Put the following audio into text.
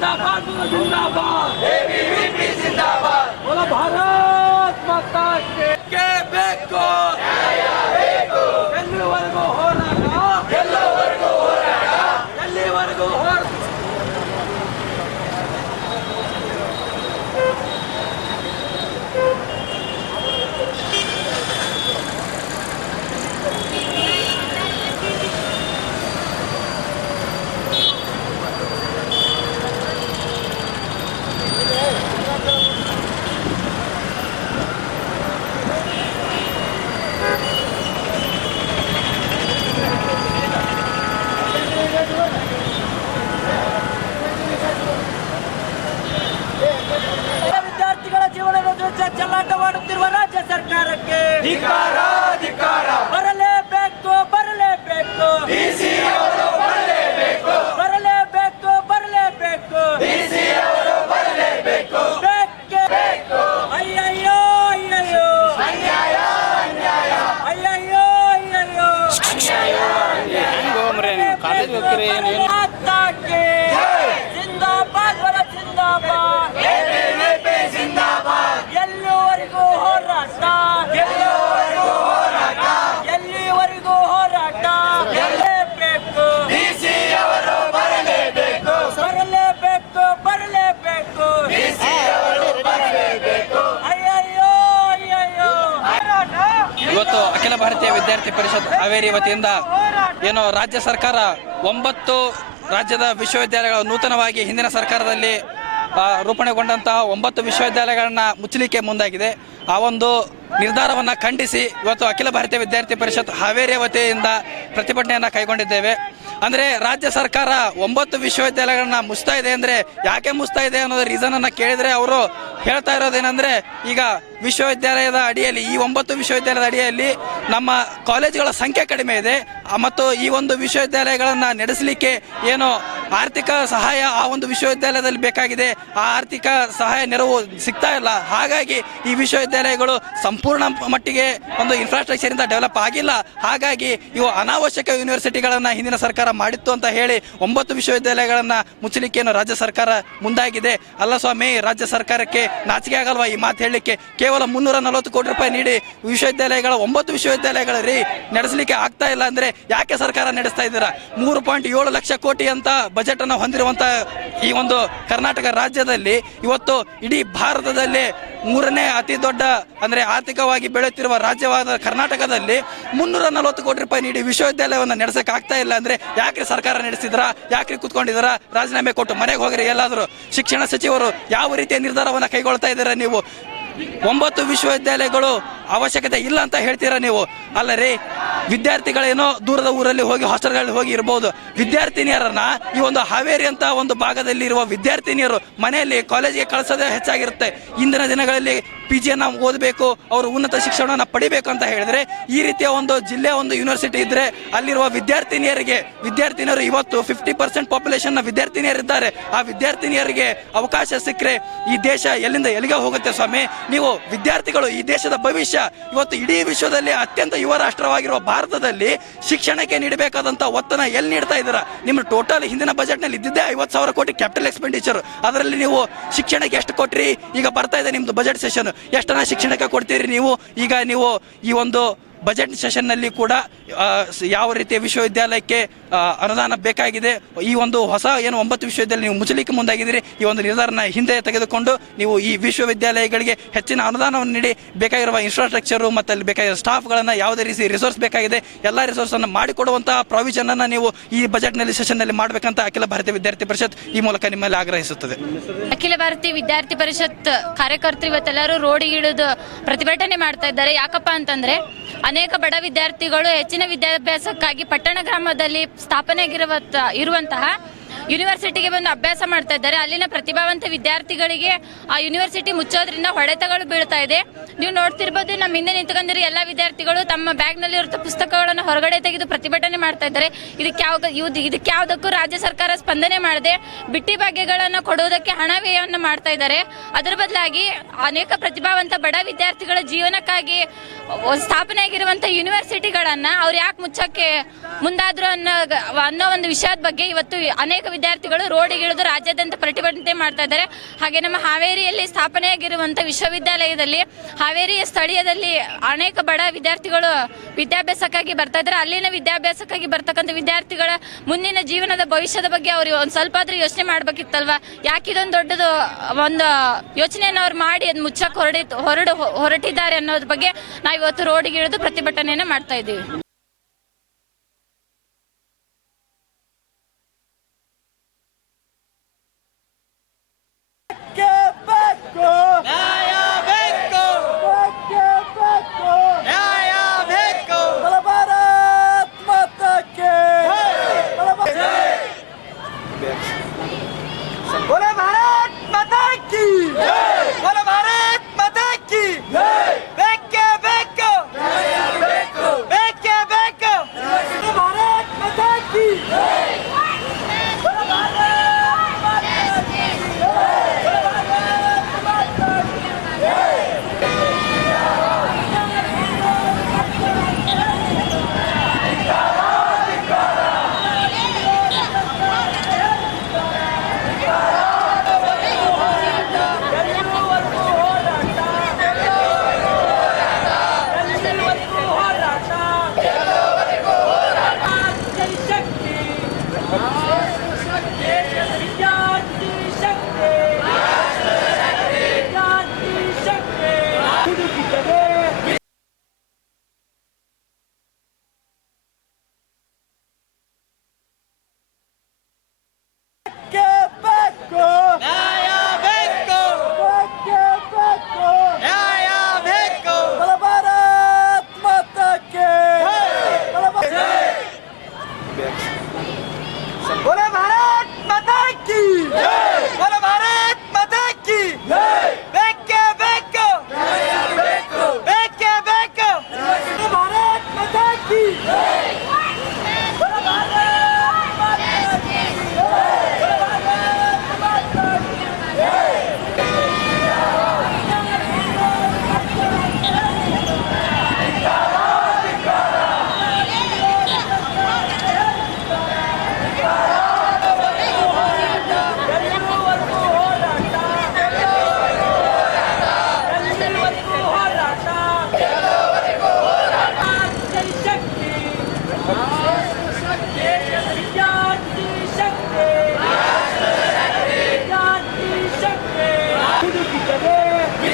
জিন্দাবাদ জিন্দাবাদ। ವಿದ್ಯಾರ್ಥಿ ಪರಿಷತ್ ಹಾವೇರಿ ವತಿಯಿಂದ ಏನು ರಾಜ್ಯ ಸರ್ಕಾರ ಒಂಬತ್ತು ರಾಜ್ಯದ ವಿಶ್ವವಿದ್ಯಾಲಯಗಳು ನೂತನವಾಗಿ ಹಿಂದಿನ ಸರ್ಕಾರದಲ್ಲಿ ರೂಪಣೆಗೊಂಡಂತಹ ಒಂಬತ್ತು ವಿಶ್ವವಿದ್ಯಾಲಯಗಳನ್ನ ಮುಚ್ಚಲಿಕ್ಕೆ ಮುಂದಾಗಿದೆ. ಆ ಒಂದು ನಿರ್ಧಾರವನ್ನು ಖಂಡಿಸಿ ಇವತ್ತು ಅಖಿಲ ಭಾರತೀಯ ವಿದ್ಯಾರ್ಥಿ ಪರಿಷತ್ ಹಾವೇರಿಯ ವತಿಯಿಂದ ಪ್ರತಿಭಟನೆಯನ್ನು ಕೈಗೊಂಡಿದ್ದೇವೆ. ಅಂದರೆ ರಾಜ್ಯ ಸರ್ಕಾರ ಒಂಬತ್ತು ವಿಶ್ವವಿದ್ಯಾಲಯಗಳನ್ನ ಮುಚ್ತಾ ಇದೆ ಅಂದರೆ ಯಾಕೆ ಮುಚ್ತಾ ಇದೆ ಅನ್ನೋದು ರೀಸನನ್ನು ಕೇಳಿದರೆ ಅವರು ಹೇಳ್ತಾ ಇರೋದೇನೆಂದರೆ ಈಗ ವಿಶ್ವವಿದ್ಯಾಲಯದ ಅಡಿಯಲ್ಲಿ, ಈ ಒಂಬತ್ತು ವಿಶ್ವವಿದ್ಯಾಲಯದ ಅಡಿಯಲ್ಲಿ ನಮ್ಮ ಕಾಲೇಜುಗಳ ಸಂಖ್ಯೆ ಕಡಿಮೆ ಇದೆ. ಮತ್ತು ಈ ಒಂದು ವಿಶ್ವವಿದ್ಯಾಲಯಗಳನ್ನು ನಡೆಸಲಿಕ್ಕೆ ಏನು ಆರ್ಥಿಕ ಸಹಾಯ ಆ ಒಂದು ವಿಶ್ವವಿದ್ಯಾಲಯದಲ್ಲಿ ಬೇಕಾಗಿದೆ. ಆ ಆರ್ಥಿಕ ಸಹಾಯ ನೆರವು ಸಿಗ್ತಾ ಇಲ್ಲ. ಹಾಗಾಗಿ ಈ ವಿಶ್ವವಿದ್ಯಾಲಯಗಳು ಸಂಪೂರ್ಣ ಮಟ್ಟಿಗೆ ಒಂದು ಇನ್ಫ್ರಾಸ್ಟ್ರಕ್ಚರ್ ಇಂದ ಡೆವಲಪ್ ಆಗಿಲ್ಲ. ಹಾಗಾಗಿ ಇವು ಅನಾವಶ್ಯಕ ಯೂನಿವರ್ಸಿಟಿಗಳನ್ನು ಹಿಂದಿನ ಸರ್ಕಾರ ಮಾಡಿತ್ತು ಅಂತ ಹೇಳಿ ಒಂಬತ್ತು ವಿಶ್ವವಿದ್ಯಾಲಯಗಳನ್ನು ಮುಚ್ಚಲಿಕ್ಕೆ ಏನು ರಾಜ್ಯ ಸರ್ಕಾರ ಮುಂದಾಗಿದೆ. ಅಲ್ಲ ಸ್ವಾಮಿ, ರಾಜ್ಯ ಸರ್ಕಾರಕ್ಕೆ ನಾಚಿಕೆ ಆಗಲ್ವಾ ಈ ಮಾತು ಹೇಳಲಿಕ್ಕೆ? ಕೇವಲ ಮುನ್ನೂರ ನಲವತ್ತು ಕೋಟಿ ರೂಪಾಯಿ ನೀಡಿ ವಿಶ್ವವಿದ್ಯಾಲಯಗಳ ಒಂಬತ್ತು ವಿಶ್ವವಿದ್ಯಾಲಯಗಳ ರೀ ನಡೆಸಲಿಕ್ಕೆ ಆಗ್ತಾ ಇಲ್ಲ ಅಂದ್ರೆ ಯಾಕೆ ಸರ್ಕಾರ ನಡೆಸ್ತಾ ಇದ್ದೀರಾ? ಮೂರು ಪಾಯಿಂಟ್ ಏಳು ಲಕ್ಷ ಕೋಟಿ ಅಂತ ಬಜೆಟ್ ಹೊಂದಿರುವಂಥ ಈ ಒಂದು ಕರ್ನಾಟಕ ರಾಜ್ಯದಲ್ಲಿ ಇವತ್ತು ಇಡೀ ಭಾರತದಲ್ಲಿ ಮೂರನೇ ಅತಿ ದೊಡ್ಡ, ಅಂದ್ರೆ ಆರ್ಥಿಕವಾಗಿ ಬೆಳೆಯುತ್ತಿರುವ ರಾಜ್ಯವಾದ ಕರ್ನಾಟಕದಲ್ಲಿ ಮುನ್ನೂರ ನಲವತ್ತು ಕೋಟಿ ರೂಪಾಯಿ ನೀಡಿ ವಿಶ್ವವಿದ್ಯಾಲಯವನ್ನು ನಡೆಸಕ್ಕೆ ಆಗ್ತಾ ಇಲ್ಲ ಅಂದ್ರೆ ಯಾಕೆ ಸರ್ಕಾರ ನಡೆಸಿದ್ರ? ಯಾಕ್ರಿ ಕುತ್ಕೊಂಡಿದ್ರ ರಾಜೀನಾಮೆ ಕೊಟ್ಟು ಮನೆಗೆ ಹೋಗ್ರಿ. ಎಲ್ಲಾದರೂ ಶಿಕ್ಷಣ ಸಚಿವರು ಯಾವ ರೀತಿಯ ನಿರ್ಧಾರವನ್ನು ಕೈಗೊಳ್ತಾ ಇದ್ದೀರಾ ನೀವು? ಒಂಬತ್ತು ವಿಶ್ವವಿದ್ಯಾಲಯಗಳು ಅವಶ್ಯಕತೆ ಇಲ್ಲ ಅಂತ ಹೇಳ್ತೀರಾ ನೀವು? ಅಲ್ಲ ರೀ, ವಿದ್ಯಾರ್ಥಿಗಳೇನೋ ದೂರದ ಊರಲ್ಲಿ ಹೋಗಿ ಹಾಸ್ಟೆಲ್ಗಳಲ್ಲಿ ಹೋಗಿ ಇರ್ಬೋದು. ವಿದ್ಯಾರ್ಥಿನಿಯರನ್ನ ಈ ಒಂದು ಹಾವೇರಿ ಅಂತ ಒಂದು ಭಾಗದಲ್ಲಿ ಇರುವ ವಿದ್ಯಾರ್ಥಿನಿಯರು ಮನೆಯಲ್ಲಿ ಕಾಲೇಜಿಗೆ ಕಳಿಸೋದೇ ಹೆಚ್ಚಾಗಿರುತ್ತೆ. ಇಂದಿನ ದಿನಗಳಲ್ಲಿ ಪಿ ಜಿಯನ್ನು ಓದಬೇಕು, ಅವರು ಉನ್ನತ ಶಿಕ್ಷಣವನ್ನು ಪಡಿಬೇಕು ಅಂತ ಹೇಳಿದ್ರೆ, ಈ ರೀತಿಯ ಒಂದು ಜಿಲ್ಲೆ, ಒಂದು ಯೂನಿವರ್ಸಿಟಿ ಇದ್ರೆ ಅಲ್ಲಿರುವ ವಿದ್ಯಾರ್ಥಿನಿಯರಿಗೆ, ವಿದ್ಯಾರ್ಥಿನಿಯರು ಇವತ್ತು ಫಿಫ್ಟಿ ಪರ್ಸೆಂಟ್ ಪಾಪ್ಯುಲೇಷನ್ ವಿದ್ಯಾರ್ಥಿನಿಯರಿದ್ದಾರೆ. ಆ ವಿದ್ಯಾರ್ಥಿನಿಯರಿಗೆ ಅವಕಾಶ ಸಿಕ್ಕರೆ ಈ ದೇಶ ಎಲ್ಲಿಂದ ಎಲ್ಲಿಗೆ ಹೋಗುತ್ತೆ ಸ್ವಾಮಿ? ನೀವು ವಿದ್ಯಾರ್ಥಿಗಳು ಈ ದೇಶದ ಭವಿಷ್ಯ ಇವತ್ತು ಇಡೀ ವಿಶ್ವದಲ್ಲಿ ಅತ್ಯಂತ ಯುವ ರಾಷ್ಟ್ರವಾಗಿರುವ ಭಾರತದಲ್ಲಿ ಶಿಕ್ಷಣಕ್ಕೆ ನೀಡಬೇಕಾದಂತ ಒತ್ತನ ಎಲ್ಲಿ ನೀಡ್ತಾ ಇದ್ದೀರಾ? ನಿಮ್ಮ ಟೋಟಲ್ ಹಿಂದಿನ ಬಜೆಟ್ನಲ್ಲಿ ಇದ್ದಿದ್ದೇ ಐವತ್ತು ಸಾವಿರ ಕೋಟಿ ಕ್ಯಾಪಿಟಲ್ ಎಕ್ಸ್ಪೆಂಡಿಚರ್ ಅದರಲ್ಲಿ ನೀವು ಶಿಕ್ಷಣಕ್ಕೆ ಎಷ್ಟು ಕೊಟ್ರಿ? ಈಗ ಬರ್ತಾ ಇದೆ ನಿಮ್ದು ಬಜೆಟ್ ಸೆಷನ್ ಎಷ್ಟನ ಶಿಕ್ಷಣಕ್ಕೆ ಕೊಡ್ತೀರಿ ನೀವು? ಈಗ ನೀವು ಈ ಒಂದು ಬಜೆಟ್ ಸೆಷನ್ನಲ್ಲಿ ಕೂಡ ಯಾವ ರೀತಿಯ ವಿಶ್ವವಿದ್ಯಾಲಯಕ್ಕೆ ಅನುದಾನ ಬೇಕಾಗಿದೆ. ಈ ಒಂದು ಹೊಸ ಏನು ಒಂಬತ್ತು ವಿಶ್ವವಿದ್ಯಾಲಯ ನೀವು ಮುಚ್ಚಲಿಕ್ಕೆ ಮುಂದಾಗಿದ್ದೀರಿ. ಈ ಒಂದು ನಿರ್ಧಾರನ ಹಿಂದೆ ತೆಗೆದುಕೊಂಡು ನೀವು ಈ ವಿಶ್ವವಿದ್ಯಾಲಯಗಳಿಗೆ ಹೆಚ್ಚಿನ ಅನುದಾನವನ್ನು ನೀಡಿ, ಬೇಕಾಗಿರುವ ಇನ್ಫ್ರಾಸ್ಟ್ರಕ್ಚರು ಮತ್ತು ಅಲ್ಲಿ ಬೇಕಾಗಿರೋ ಸ್ಟಾಫ್ಗಳನ್ನು ಯಾವುದೇ ರೀತಿ ರಿಸೋರ್ಸ್ ಬೇಕಾಗಿದೆ, ಎಲ್ಲ ರಿಸೋರ್ಸನ್ನು ಮಾಡಿಕೊಡುವಂತಹ ಪ್ರಾವಿಷನನ್ನು ನೀವು ಈ ಬಜೆಟ್ನಲ್ಲಿ ಸೆಷನ್ನಲ್ಲಿ ಮಾಡಬೇಕಂತ ಅಖಿಲ ಭಾರತೀಯ ವಿದ್ಯಾರ್ಥಿ ಪರಿಷತ್ ಈ ಮೂಲಕ ನಿಮ್ಮಲ್ಲಿ ಆಗ್ರಹಿಸುತ್ತದೆ. ಅಖಿಲ ಭಾರತೀಯ ವಿದ್ಯಾರ್ಥಿ ಪರಿಷತ್ ಕಾರ್ಯಕರ್ತರು ಇವತ್ತೆಲ್ಲರೂ ರೋಡಿಗಿಳಿದು ಪ್ರತಿಭಟನೆ ಮಾಡ್ತಾ ಇದ್ದಾರೆ. ಯಾಕಪ್ಪ ಅಂತಂದ್ರೆ, ಅನೇಕ ಬಡ ವಿದ್ಯಾರ್ಥಿಗಳು ಹೆಚ್ಚಿನ ವಿದ್ಯಾಭ್ಯಾಸಕ್ಕಾಗಿ ಪಟ್ಟಣ ಗ್ರಾಮದಲ್ಲಿ ಸ್ಥಾಪನೆಯಾಗಿರುವ ಇರುವಂತಹ ಯೂನಿವರ್ಸಿಟಿಗೆ ಬಂದು ಅಭ್ಯಾಸ ಮಾಡ್ತಾ ಇದ್ದಾರೆ. ಅಲ್ಲಿನ ಪ್ರತಿಭಾವಂತ ವಿದ್ಯಾರ್ಥಿಗಳಿಗೆ ಆ ಯೂನಿವರ್ಸಿಟಿ ಮುಚ್ಚೋದ್ರಿಂದ ಹೊಡೆತಗಳು ಬೀಳ್ತಾ ಇದೆ. ನೀವು ನೋಡ್ತಿರ್ಬೋದು ನಮ್ಮ ಹಿಂದೆ ನಿಂತ್ಕೊಂಡಿರೋ ಎಲ್ಲ ವಿದ್ಯಾರ್ಥಿಗಳು ತಮ್ಮ ಬ್ಯಾಗ್ನಲ್ಲಿ ಇರೋ ಪುಸ್ತಕಗಳನ್ನು ಹೊರಗಡೆ ತೆಗೆದು ಪ್ರತಿಭಟನೆ ಮಾಡ್ತಾ ಇದ್ದಾರೆ. ಇದಕ್ಕೆ ಯಾವ ಇದಕ್ಕೆ ಯಾವುದಕ್ಕೂ ರಾಜ್ಯ ಸರ್ಕಾರ ಸ್ಪಂದನೆ ಮಾಡದೆ ಬಿಟ್ಟಿ ಭಾಗ್ಯಗಳನ್ನು ಕೊಡುವುದಕ್ಕೆ ಹಣ ವ್ಯಯವನ್ನು ಮಾಡ್ತಾ ಇದ್ದಾರೆ. ಅದರ ಬದಲಾಗಿ ಅನೇಕ ಪ್ರತಿಭಾವಂತ ಬಡ ವಿದ್ಯಾರ್ಥಿಗಳ ಜೀವನಕ್ಕಾಗಿ ಸ್ಥಾಪನೆ ಆಗಿರುವಂಥ ಯೂನಿವರ್ಸಿಟಿಗಳನ್ನು ಅವ್ರು ಯಾಕೆ ಮುಚ್ಚಕ್ಕೆ ಮುಂದಾದ್ರು ಅನ್ನೋ ಅನ್ನೋ ಒಂದು ವಿಷಯದ ಬಗ್ಗೆ ಇವತ್ತು ಅನೇಕ ವಿದ್ಯಾರ್ಥಿಗಳು ರೋಡಿಗಿಳಿದು ರಾಜ್ಯಾದ್ಯಂತ ಪ್ರತಿಭಟನೆ ಮಾಡ್ತಾ ಇದ್ದಾರೆ. ಹಾಗೆ ನಮ್ಮ ಹಾವೇರಿಯಲ್ಲಿ ಸ್ಥಾಪನೆಯಾಗಿರುವಂಥ ವಿಶ್ವವಿದ್ಯಾಲಯದಲ್ಲಿ, ಹಾವೇರಿಯ ಸ್ಥಳೀಯದಲ್ಲಿ ಅನೇಕ ಬಡ ವಿದ್ಯಾರ್ಥಿಗಳು ವಿದ್ಯಾಭ್ಯಾಸಕ್ಕಾಗಿ ಬರ್ತಾ ಇದ್ದಾರೆ. ಅಲ್ಲಿನ ವಿದ್ಯಾಭ್ಯಾಸಕ್ಕಾಗಿ ಬರ್ತಕ್ಕಂಥ ವಿದ್ಯಾರ್ಥಿಗಳ ಮುಂದಿನ ಜೀವನದ ಭವಿಷ್ಯದ ಬಗ್ಗೆ ಅವರು ಒಂದು ಸ್ವಲ್ಪ ಆದ್ರೂ ಯೋಚನೆ ಮಾಡ್ಬೇಕಿತ್ತಲ್ವಾ? ಯಾಕೆ ಇದೊಂದು ದೊಡ್ಡದು ಒಂದು ಯೋಚನೆಯನ್ನು ಅವ್ರು ಮಾಡಿ ಅದು ಮುಚ್ಚಕ್ಕೆ ಹೊರಡಿ, ಹೊರಡು, ಹೊರಟಿದ್ದಾರೆ ಅನ್ನೋದ್ರ ಬಗ್ಗೆ ನಾವು ಇವತ್ತು ರೋಡಿಗೆ ಇಳಿದು ಪ್ರತಿಭಟನೆಯನ್ನು ಮಾಡ್ತಾ ಇದ್ದೀವಿ.